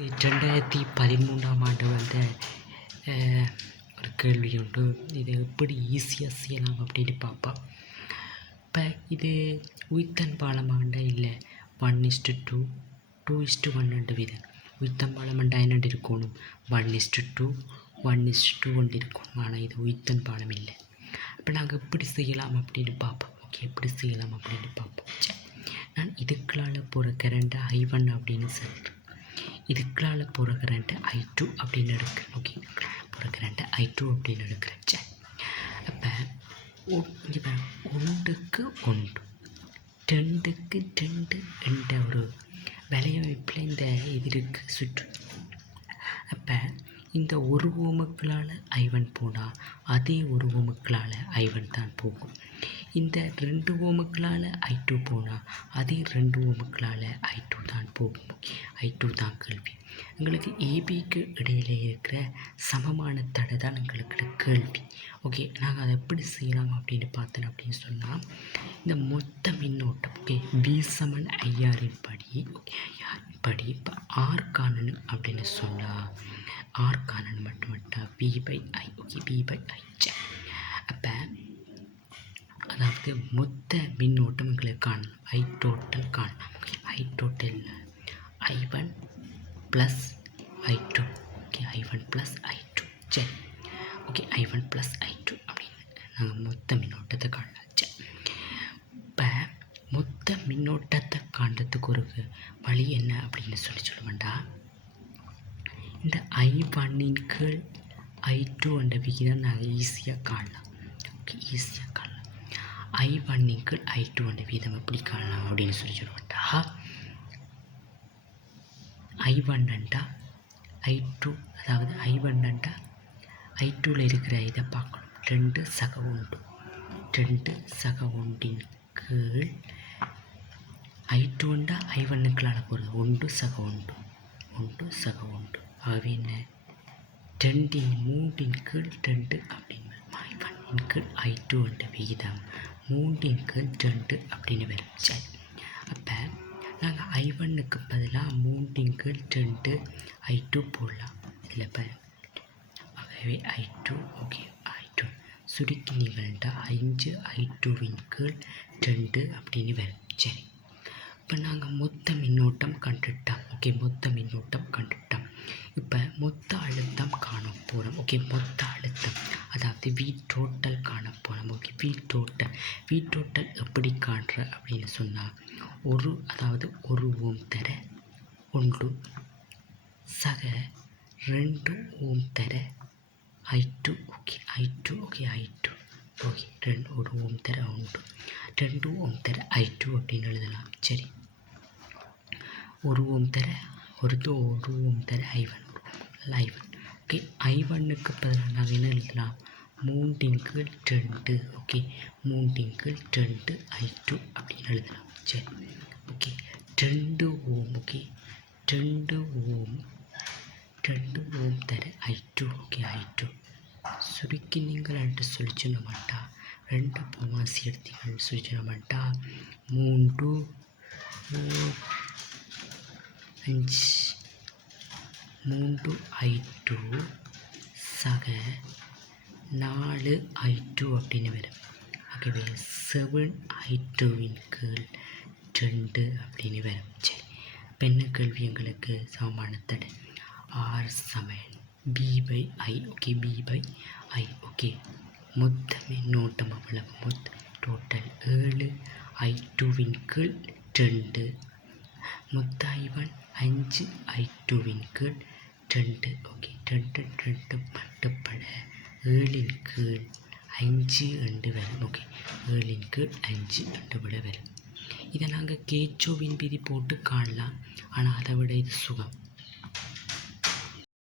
2013ஆம் ஆண்டு வந்த ஒரு கேள்வி உண்டு. இது எப்படி ஈஸியாக செய்யலாம் அப்படின்னு பார்ப்போம். இப்போ இது உயிர்த்தன் பாலமாண்டா இல்லை 1:2 2:1 வீதம். உயிர்த்தன் பாலமாண்டா என்ன இருக்கணும் 1:2 1:2 இருக்கணும். ஆனால் இது உயிர்த்தன் பாலம் இல்லை. இப்போ நாங்கள் எப்படி செய்யலாம் அப்படின்னு பார்ப்போம். ஓகே, எப்படி செய்யலாம் அப்படின்னு பார்ப்போம். நான் இதுக்குள்ளால் போகிற கரண்ட்டு I1 அப்படின்னு சொல்கிறேன். இதுக்குள்ளால் போகிற கரண்ட்டு I2 அப்படின்னு எடுக்கிறேன். ஓகே, போகிற கரண்ட்டு I2 அப்படின்னு எடுக்கிறேன். அப்போ இங்கே 1க்கு 1 2க்கு 2 என்ற ஒரு வலையமைப்பில் இந்த இது இருக்குது சுற்று. அப்போ இந்த ஒரு ஓமுக்களால் I1 போனால் அதே ஒரு ஓமுக்களால் I1 தான் போகும். இந்த 2 ஓமுக்களால் I2 போனால் அதே 2 ஓமுக்களால் I2 தான் போகும். I2 தான் கேள்வி. எங்களுக்கு ஏபிக்கு இடையிலே இருக்கிற சமமான தடை தான் எங்களுக்கு கேள்வி. ஓகே, நாங்கள் அதை எப்படி செய்யலாம் அப்படின்னு பார்த்தோம் அப்படின்னு சொன்னால், இந்த மொத்த மின்னோட்டம் ஓகே V=IR படி இப்போ R காணணும் அப்படின்னு சொன்னால் R காணணும் மட்டும் V/I. Okay, V/I. அப்போ அதாவது மொத்த மின்னோட்டம் எங்களுக்கு காணணும். I total காணலாம். I total I1 + I2. Okay, I1 + I2. சரி, ஓகே, I1 + I2 அப்படின்னு நாங்கள் மொத்த மின்னோட்டத்தை காணலாம். இப்போ மொத்த மின்னோட்டத்தை காண்றதுக்கு ஒரு வழி என்ன அப்படின்னு சொல்லுவேன்டா, இந்த I1 கீழ் I2 என்ற விகிதம் நாங்கள் ஈஸியாக காணலாம். ஓகே, ஈஸியாக காணலாம். I1 கீழ் I2 என்ற விகிதம் எப்படி காணலாம் அப்படின்னு சொல்லுவேன்டா, I1 என்றா I2, அதாவது I1 என்றா I2ல் இருக்கிற இதை பார்க்கணும். 2 கீழ் I2 என்றா I1க்குள்ளால் போகிறது 1/1. ஆகவே என்ன 2 கீழ் 2 அப்படின்னு I1 கீழ் I2 என்ற விகிதம் 3 கீழ் 2 அப்படின்னு வரும். சரி, அப்போ நாங்கள் I1க்கு பதிலாக 3 கீழ் 2 I2 போடலாம். இதில் பாருங்கள். ஆகவே I2 ஓகே I2 சுருக்கி நீங்கள்டா 5 I2 கீழ் 2 அப்படின்னு வரும். சரி, இப்போ நாங்கள் மொத்த மின்னோட்டம் கண்டுட்டோம். ஓகே, மொத்த மின்னோட்டம் கண்டுட்டோம். இப்போ மொத்த அழுத்தம் காண போகிறோம். ஓகே, மொத்த அழுத்தம் அதாவது V total காண போகிறோம். ஓகே, V total எப்படி காண்ற அப்படின்னு சொன்னால், அதாவது 1 ஓம் தர 1 சக 2 ஓம் தர I2. Okay, I2 okay I2 okay 1 ஓம் தர 1 2 ஓம் தர I2 அப்படின்னு எழுதலாம். சரி, 1 ஓம் தர 1 ஓம் தர I1. ஓகே, I1க்கு பதிலாக நாங்கள் என்ன எழுதலாம் 3 கீழ் 2. ஓகே, 3 கீழ் 2 I2 அப்படின்னு எழுதலாம். சரி, ஓகே 2 ஓம். ஓகே 2 ஓம் தர I2. ஓகே I2 சுருக்கி நீங்கள் என்று சொல்லிச்சுன மாட்டா 2 போமாசி எடுத்தீங்கன்னு சொல்லிச்சுன மாட்டா 3 I2 சக 4 I2 அப்படின்னு வரும். ஆகவே 7 I2 கீழ் 2 அப்படின்னு வரும். சரி, பெண்ணு கேள்வி எங்களுக்கு சமமான தடை R V/I. Okay, V/I. Okay, மொத்த மின்னோட்டம் அவ்வளவு மொத்த டோட்டல் 7 I2 கீழ் 2. மொத்த I1 5 I2 கீழ் 2. ஓகே, 2 மட்டுப்பட 7 கீழ் 5 என்று வரும். ஓகே, 7 கீழ் 5 என்று விட வரும். இதை நாங்கள் கேச்சோவின் விதி போட்டு காணலாம். ஆனால் அதை விட இது சுகம்.